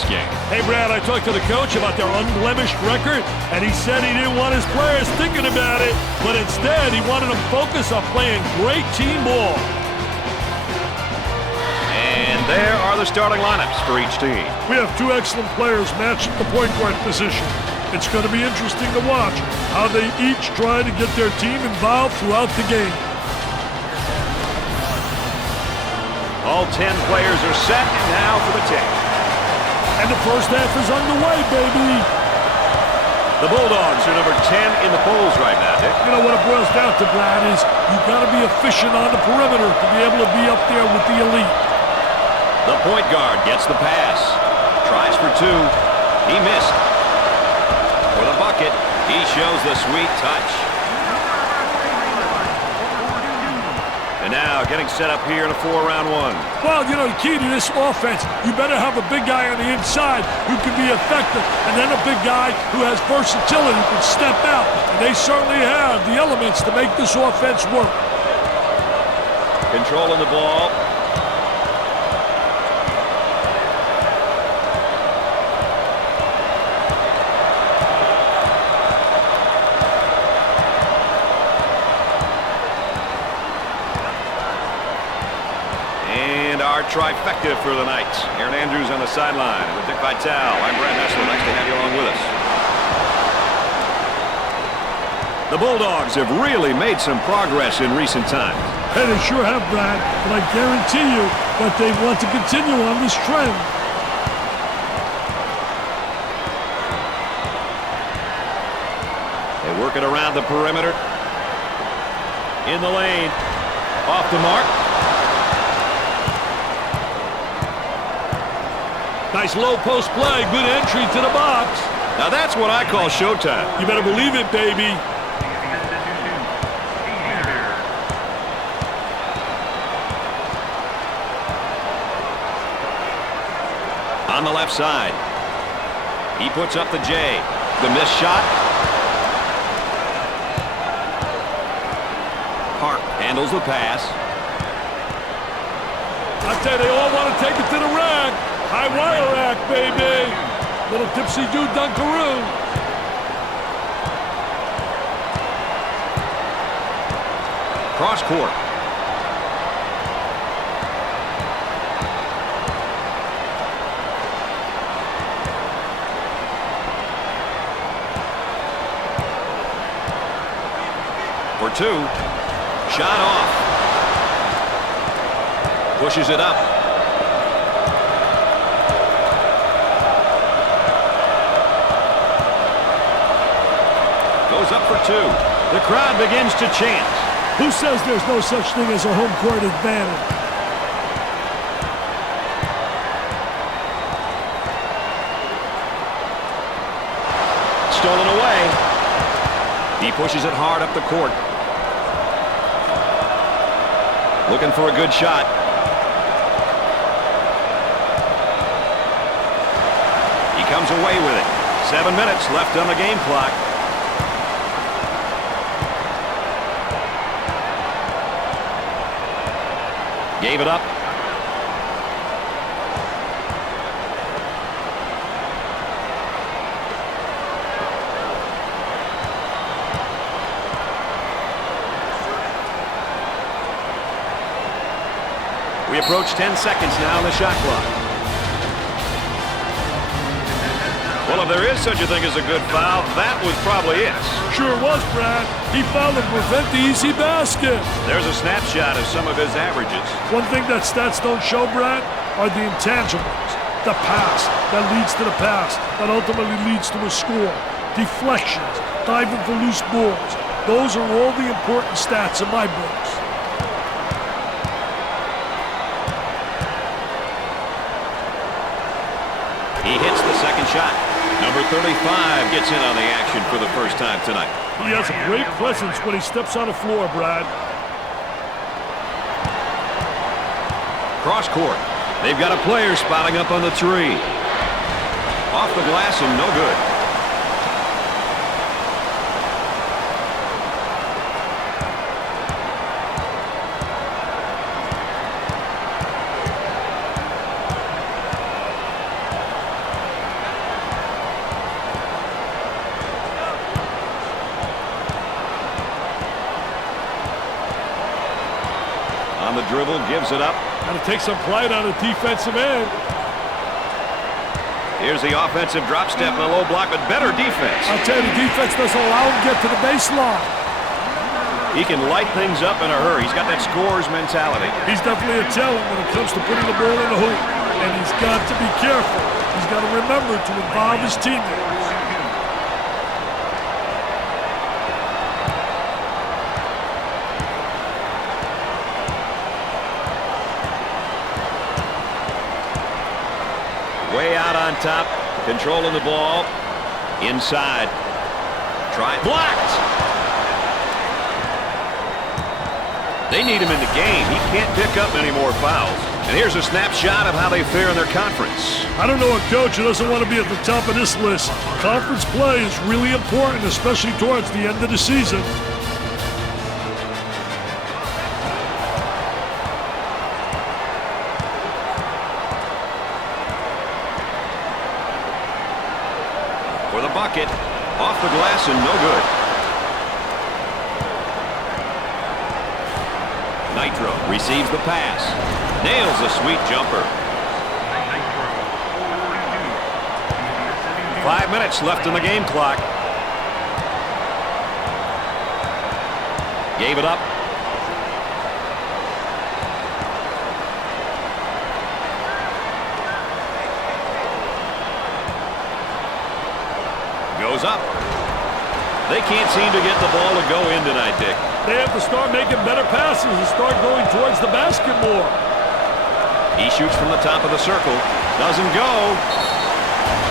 this game. Hey, Brad, I talked to the coach about their unblemished record, and he said he didn't want his players thinking about it, but instead he wanted them focused on playing great team ball. And there are the starting lineups for each team. We have two excellent players matched at the point guard position. It's going to be interesting to watch how they each try to get their team involved throughout the game. All 10 players are set, and now for the tip. And the first half is underway, baby. The Bulldogs are number 10 in the polls right now, Dick. You know what it boils down to, Brad, is you got to be efficient on the perimeter to be able to be up there with the elite. The point guard gets the pass. Tries for two. He missed. For the bucket, he shows the sweet touch. And now getting set up here in a 4-round one. Well, you know, the key to this offense, you better have a big guy on the inside who can be effective, and then a big guy who has versatility, who can step out. And they certainly have the elements to make this offense work. Controlling the ball. Trifecta for the night. Aaron Andrews on the sideline. With Dick Vitale, I'm Brad Nessler. Nice to have you along with us. The Bulldogs have really made some progress in recent times. Hey, they sure have, Brad. But I guarantee you that they want to continue on this trend. They work it around the perimeter. In the lane. Off the mark. Nice low post play, good entry to the box. Now that's what I call showtime. You better believe it, baby. On the left side. He puts up the J. The missed shot. Park handles the pass. I tell you, they all want to take it to the rack. High wire rack, baby. Little dipsy-do dunkaroo. Cross court. For two. Shot off. Pushes it up. Up for two. The crowd begins to chant. Who says there's no such thing as a home court advantage? Stolen away. He pushes it hard up the court. Looking for a good shot. He comes away with it. 7 minutes left on the game clock. Gave it up. We approach 10 seconds now on the shot clock. Well, if there is such a thing as a good foul, that was probably it. Sure was, Brad. He fouled to prevent the easy basket. There's a snapshot of some of his averages. One thing that stats don't show, Brad, are the intangibles. The pass that leads to the pass that ultimately leads to a score. Deflections, diving for loose balls. Those are all the important stats in my books. He hits the second shot. Number 35 gets in on the action for the first time tonight. He has a great presence when he steps on the floor, Brad. Cross court. They've got a player spotting up on the three. Off the glass and no good. the dribble, gives it up. Got to take some pride on the defensive end. Here's the offensive drop step in the low block, but better defense. I'll tell you, the defense doesn't allow him to get to the baseline. He can light things up in a hurry. He's got that scorer's mentality. He's definitely a talent when it comes to putting the ball in the hoop. And he's got to be careful. He's got to remember to involve his teammates. Way out on top, controlling the ball. Inside. Blocked! They need him in the game. He can't pick up any more fouls. And here's a snapshot of how they fare in their conference. I don't know a coach who doesn't want to be at the top of this list. Conference play is really important, especially towards the end of the season. For the bucket, off the glass and no good. Nitro receives the pass. Nails a sweet jumper. 5 minutes left in the game clock. Gave it up. Goes up. They can't seem to get the ball to go in tonight, Dick. They have to start making better passes and start going towards the basket more. He shoots from the top of the circle. Doesn't go.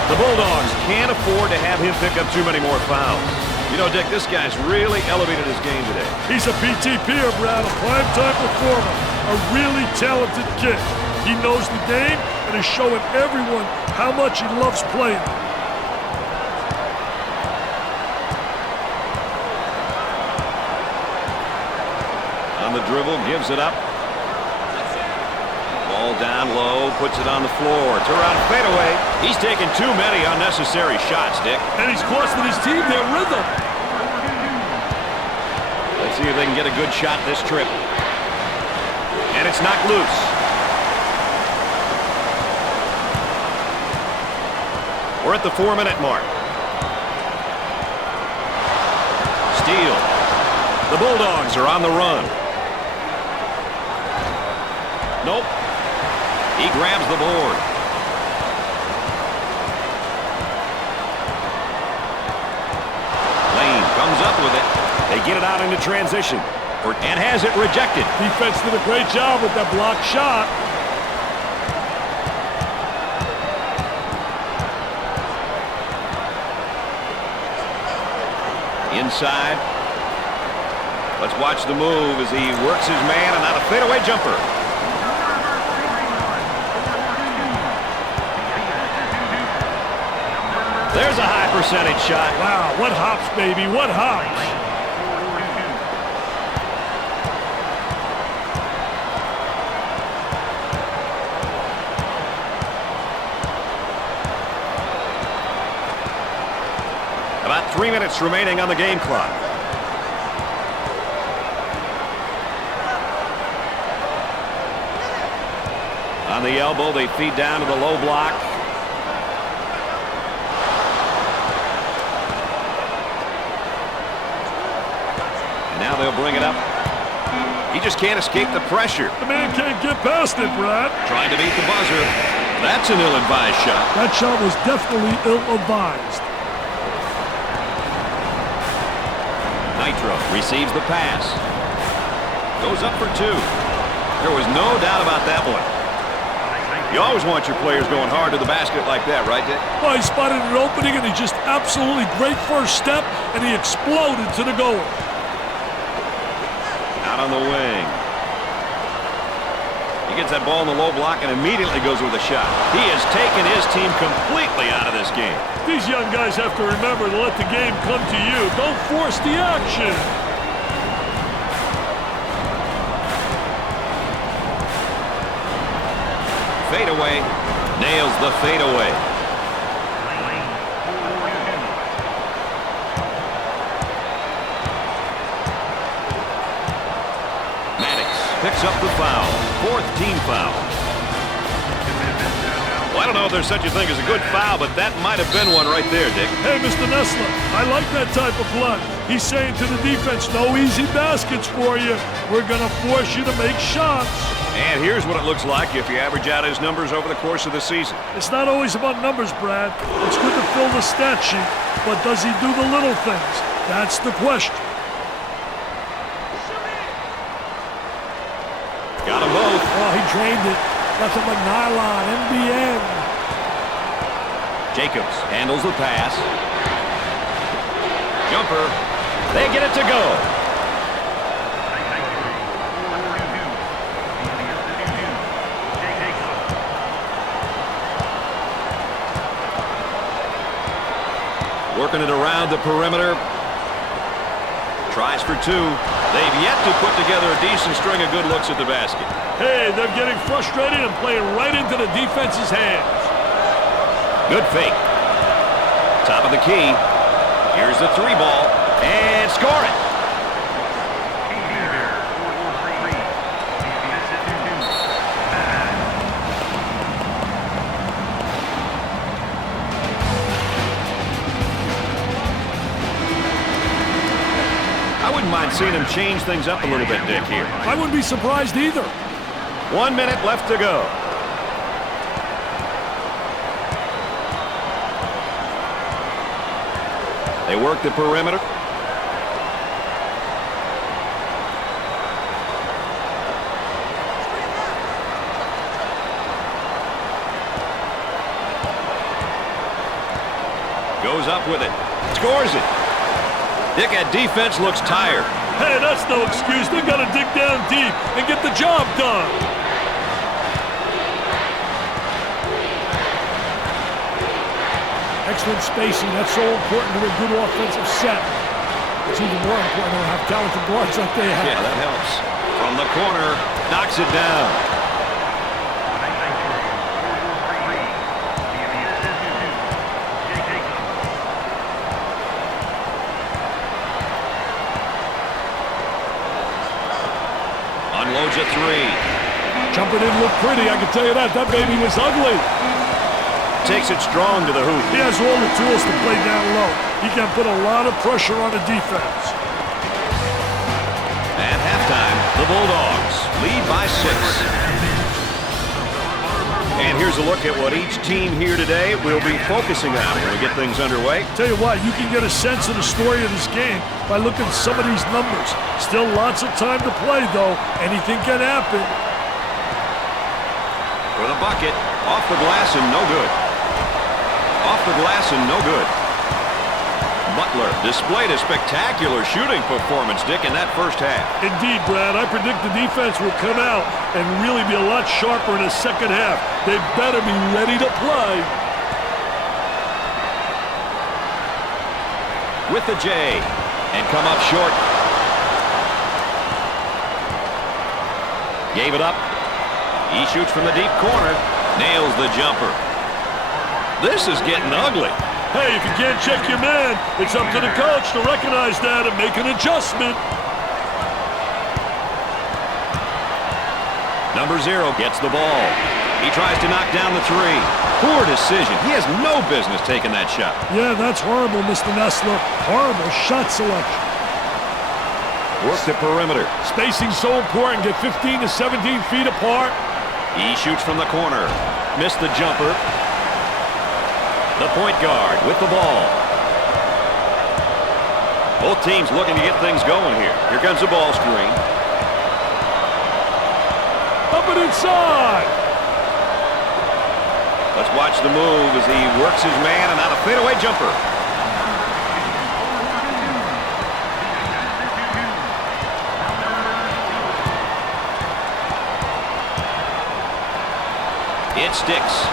The Bulldogs can't afford to have him pick up too many more fouls. You know, Dick, this guy's really elevated his game today. He's a PTPer, Brad, a prime-time performer, a really talented kid. He knows the game and is showing everyone how much he loves playing. On the dribble, gives it up. Ball down low, puts it on the floor. Turn fadeaway. He's taking too many unnecessary shots, Dick. And he's costing his team their rhythm. Let's see if they can get a good shot this trip. And it's knocked loose. We're at the 4-minute mark. Steal. The Bulldogs are on the run. Nope. He grabs the board. Lane comes up with it. They get it out into transition. And has it rejected. Defense did a great job with that blocked shot. Inside. Let's watch the move as he works his man and out a fadeaway jumper. There's a high percentage shot. Wow, what hops, baby, what hops. About 3 minutes remaining on the game clock. On the elbow, they feed down to the low block. And now they'll bring it up. He just can't escape the pressure. The man can't get past it, Brad. Trying to beat the buzzer. That's an ill-advised shot. That shot was definitely ill-advised. Nitro receives the pass. Goes up for two. There was no doubt about that one. You always want your players going hard to the basket like that, right, Dick? Well, he spotted an opening, and he just absolutely great first step, and he exploded to the goal. Out on the wing. He gets that ball in the low block and immediately goes with a shot. He has taken his team completely out of this game. These young guys have to remember to let the game come to you. Don't force the action. Fadeaway. Nails the fadeaway. Maddox picks up the foul. fourth team foul. Well, I don't know if there's such a thing as a good foul, but that might have been one right there, Dick. Hey, Mr. Nessler, I like that type of play. He's saying to the defense, no easy baskets for you. We're going to force you to make shots. And here's what it looks like if you average out his numbers over the course of the season. It's not always about numbers, Brad. It's good to fill the stat sheet, but does he do the little things? That's the question. Got them both. Oh, he drained it. Nothing but nylon, NBN. Jacobs handles the pass. Jumper. They get it to go. Working it around the perimeter. Tries for two. They've yet to put together a decent string of good looks at the basket. Hey, they're getting frustrated and playing right into the defense's hands. Good fake. Top of the key. Here's the three ball. And score it. I wouldn't mind seeing him change things up a little bit, Dick, here. I wouldn't be surprised either. 1 minute left to go. They work the perimeter. Goes up with it. Scores it. Dick, that defense looks tired. Hey, that's no excuse. They got to dig down deep and get the job done. Excellent spacing. That's so important to a good offensive set. It's even more important to have talented guards like they have. Yeah, that helps. From the corner, knocks it down. Unloads a three. Jumper didn't look pretty, I can tell you that. That baby was ugly. Takes it strong to the hoop. He has all the tools to play down low. He can put a lot of pressure on the defense. At halftime, the Bulldogs lead by 6. And here's a look at what each team here today will be focusing on when we get things underway. Tell you what, you can get a sense of the story of this game by looking at some of these numbers. Still lots of time to play, though. Anything can happen. For the bucket, off the glass and no good. Off the glass and no good. Butler displayed a spectacular shooting performance, Dick, in that first half. Indeed, Brad. I predict the defense will come out and really be a lot sharper in the second half. They better be ready to play. With the J. And come up short. Gave it up. He shoots from the deep corner. Nails the jumper. This is getting ugly. Hey, if you can't check your man, it's up to the coach to recognize that and make an adjustment. Number 0 gets the ball. He tries to knock down the three. Poor decision. He has no business taking that shot. Yeah, that's horrible, Mr. Nessler. Horrible shot selection. Work the perimeter. Spacing so important. Get 15 to 17 feet apart. He shoots from the corner. Missed the jumper. The point guard with the ball. Both teams looking to get things going here. Here comes the ball screen. Up and inside. Let's watch the move as he works his man and out a fadeaway jumper. It sticks.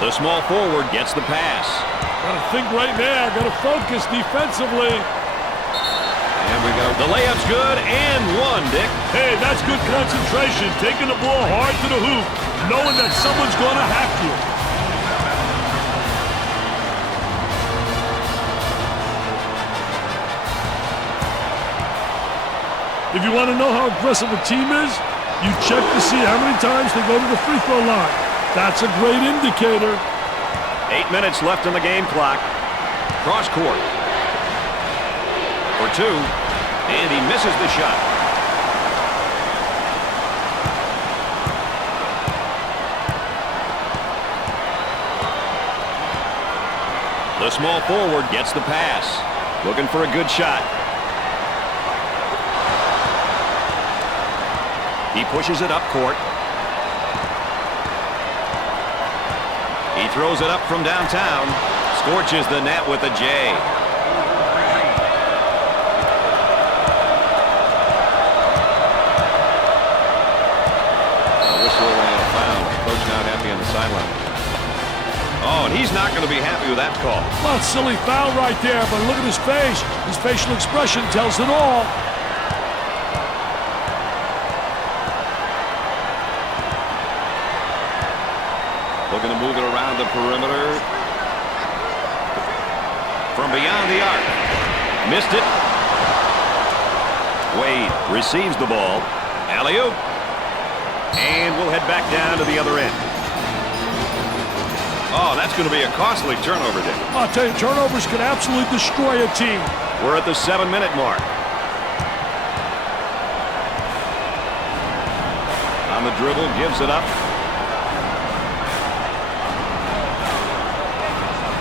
The small forward gets the pass. Got to think right now. Got to focus defensively. And Time we go. The layup's good and one, Dick. Hey, that's good concentration. Taking the ball hard to the hoop, knowing that someone's going to hack you. If you want to know how aggressive a team is, you check to see how many times they go to the free throw line. That's a great indicator. 8 minutes left on the game clock. Cross court. For two, and he misses the shot. The small forward gets the pass. Looking for a good shot. He pushes it up court. He throws it up from downtown. Scorches the net with a J. A whistle and a foul. Coach not happy on the sideline. Oh, and he's not going to be happy with that call. Well, silly foul right there, but look at his face. His facial expression tells it all. Looking to move it around the perimeter. From beyond the arc. Missed it. Wade receives the ball. Alley-oop. And we'll head back down to the other end. Oh, that's going to be a costly turnover, Dick. I'll tell you, turnovers can absolutely destroy a team. We're at the 7-minute mark. On the dribble, gives it up.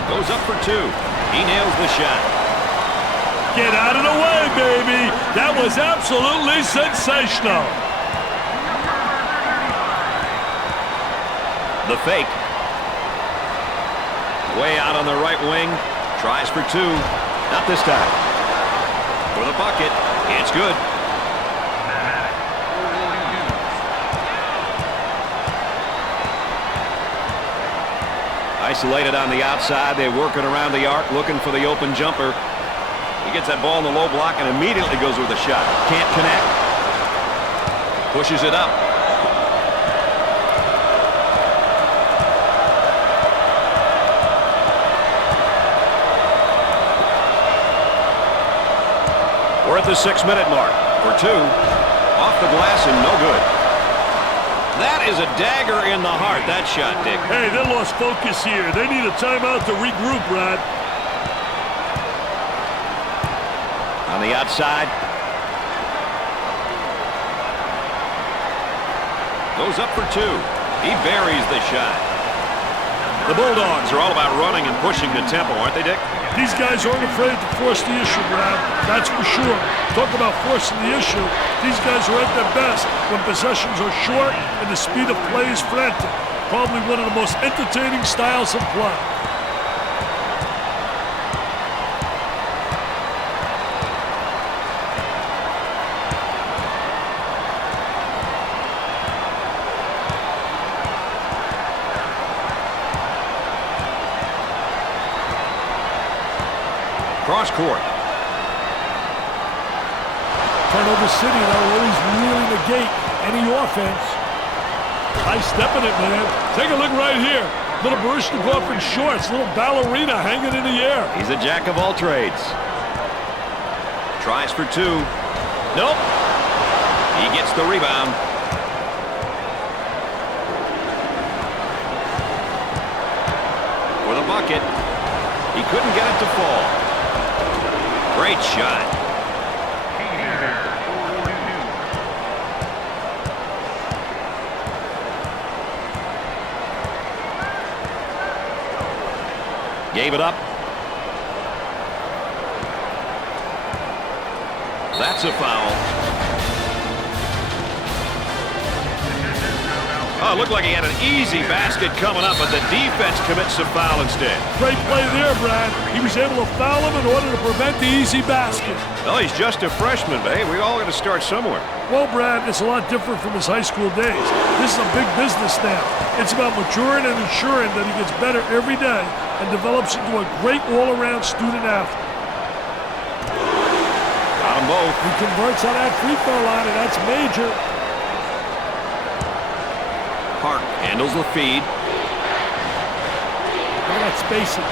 Goes up for two. He nails the shot. Get out of the way, baby. That was absolutely sensational. The fake. Way out on the right wing. Tries for two. Not this time. For the bucket. It's good. Isolated on the outside. They're working around the arc, looking for the open jumper. He gets that ball in the low block and immediately goes with a shot. Can't connect. Pushes it up. We're at the 6-minute mark. For two. Off the glass and no good. That is a dagger in the heart, that shot, Dick. Hey, they lost focus here. They need a timeout to regroup, Brad. On the outside. Goes up for two. He buries the shot. The Bulldogs are all about running and pushing the tempo, aren't they, Dick? These guys aren't afraid to force the issue, Brad. That's for sure. Talk about forcing the issue. These guys are at their best when possessions are short and the speed of play is frantic. Probably one of the most entertaining styles of play. Cross court. Turnover City, they'll always really negate any offense. High stepping it, man. Take a look right here. Little Baryshnikov in shorts, little ballerina hanging in the air. He's a jack of all trades. Tries for two. Nope. He gets the rebound. For the bucket. He couldn't get it to fall. Great shot. Gave it up. That's a foul. Oh, it looked like he had an easy basket coming up, but the defense commits a foul instead. Great play there, Brad. He was able to foul him in order to prevent the easy basket. Well, he's just a freshman, but hey, we all got to start somewhere. Well, Brad, it's a lot different from his high school days. This is a big business now. It's about maturing and ensuring that he gets better every day and develops into a great all-around student athlete. On Got them both. He converts on that free throw line, and that's major. Park handles the feed. Look at that spacing.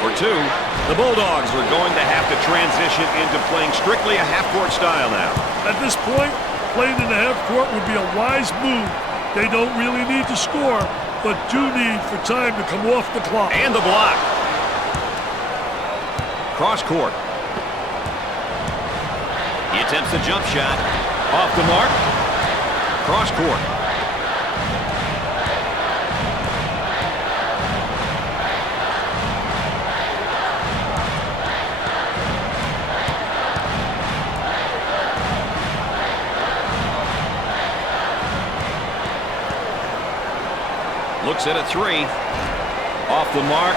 For two, the Bulldogs are going to have to transition into playing strictly a half-court style now. At this point, playing in the half court would be a wise move. They don't really need to score, but do need for time to come off the clock. And the block. Cross court. He attempts the jump shot. Off the mark. Cross court. Looks at a three. Off the mark.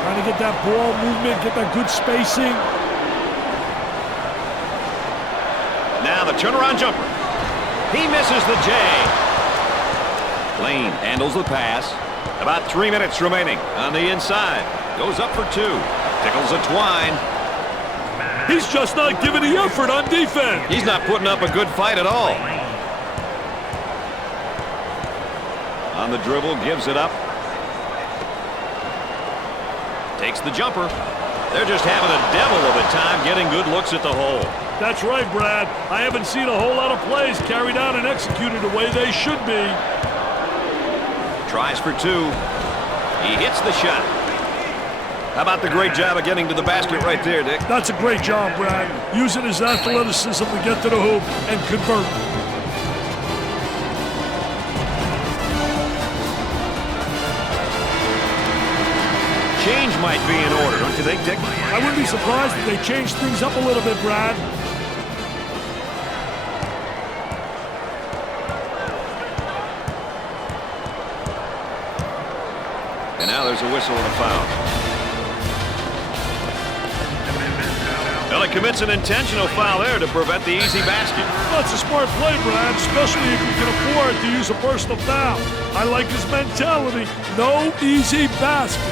Trying to get that ball movement, get that good spacing. Now the turnaround jumper. He misses the J. Lane handles the pass. About 3 minutes remaining on the inside. Goes up for two. Tickles a twine. He's just not giving the effort on defense. He's not putting up a good fight at all. On the dribble, gives it up. Takes the jumper. They're just having a devil of a time getting good looks at the hole. That's right, Brad. I haven't seen a whole lot of plays carried out and executed the way they should be. Tries for two. He hits the shot. How about the great job of getting to the basket right there, Dick? That's a great job, Brad. Using his athleticism to get to the hoop and convert. Change might be in order, don't you think, Dick? I wouldn't be surprised if they changed things up a little bit, Brad. And now there's a whistle and a foul. Well, he commits an intentional foul there to prevent the easy basket. That's a smart play, Brad, especially if you can afford to use a personal foul. I like his mentality. No easy basket.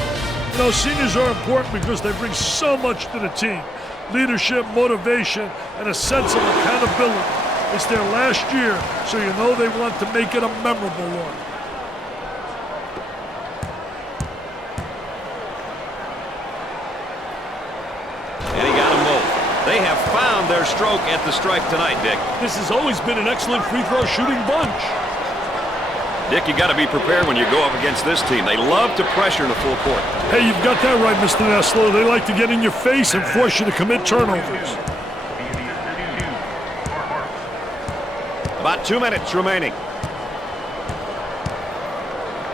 You know, seniors are important because they bring so much to the team. Leadership, motivation, and a sense of accountability. It's their last year, so you know they want to make it a memorable one. And he got them both. They have found their stroke at the stripe tonight, Dick. This has always been an excellent free throw shooting bunch. Dick, you got to be prepared when you go up against this team. They love to pressure in the full court. Hey, you've got that right, Mr. Nestler. They like to get in your face and force you to commit turnovers. About 2 minutes remaining.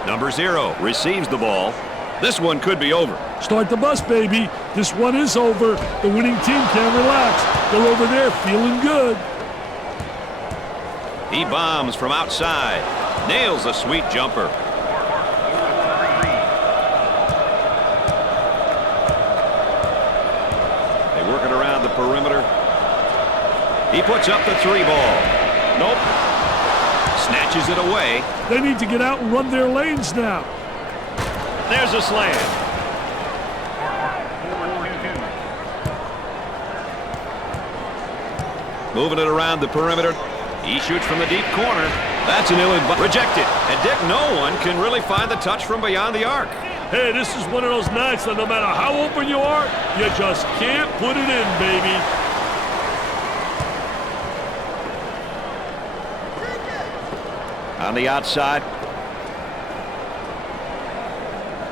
Number 0 receives the ball. This one could be over. Start the bus, baby. This one is over. The winning team can relax. They're over there feeling good. He bombs from outside. Nails a sweet jumper. They work it around the perimeter. He puts up the 3 ball. Nope. Snatches it away. They need to get out and run their lanes now. There's a slam. Moving it around the perimeter. He shoots from the deep corner. That's an rejected. And Dick, no one can really find the touch from beyond the arc. Hey, this is one of those nights that no matter how open you are, you just can't put it in, baby. On the outside.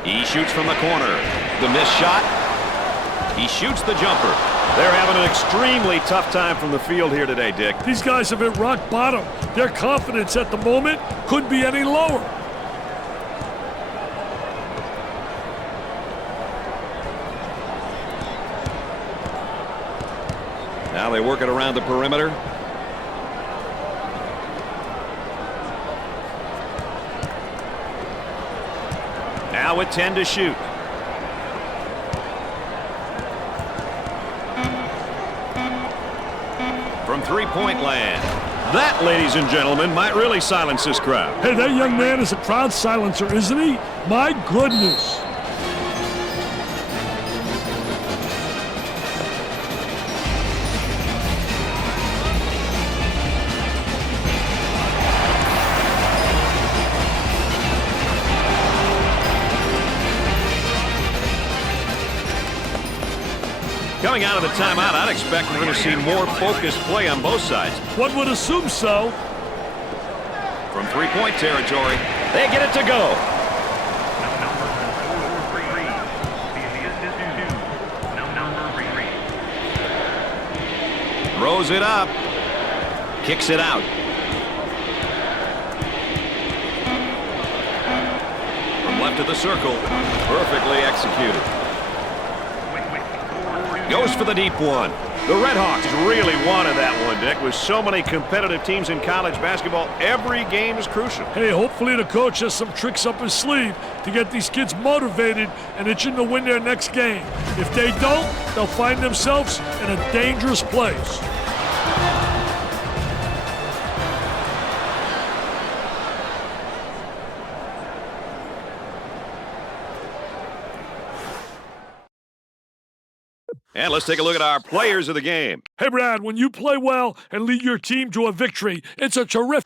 He shoots from the corner. The missed shot. He shoots the jumper. They're having an extremely tough time from the field here today, Dick. These guys have hit rock bottom. Their confidence at the moment couldn't be any lower. Now they work it around the perimeter. Now with 10 to shoot. from three-point land. That, ladies and gentlemen, might really silence this crowd. Hey, that young man is a crowd silencer, isn't he? My goodness. Coming out of the timeout, I'd expect we're going to see more focused play on both sides. One would assume so. From three-point territory, they get it to go. Throws it up. Kicks it out. From left of the circle, perfectly executed. Goes for the deep one. The Redhawks really wanted that one, Dick. With so many competitive teams in college basketball, every game is crucial. Hey, hopefully the coach has some tricks up his sleeve to get these kids motivated and itching to win their next game. If they don't, they'll find themselves in a dangerous place. And let's take a look at our players of the game. Hey, Brad, when you play well and lead your team to a victory, it's a terrific...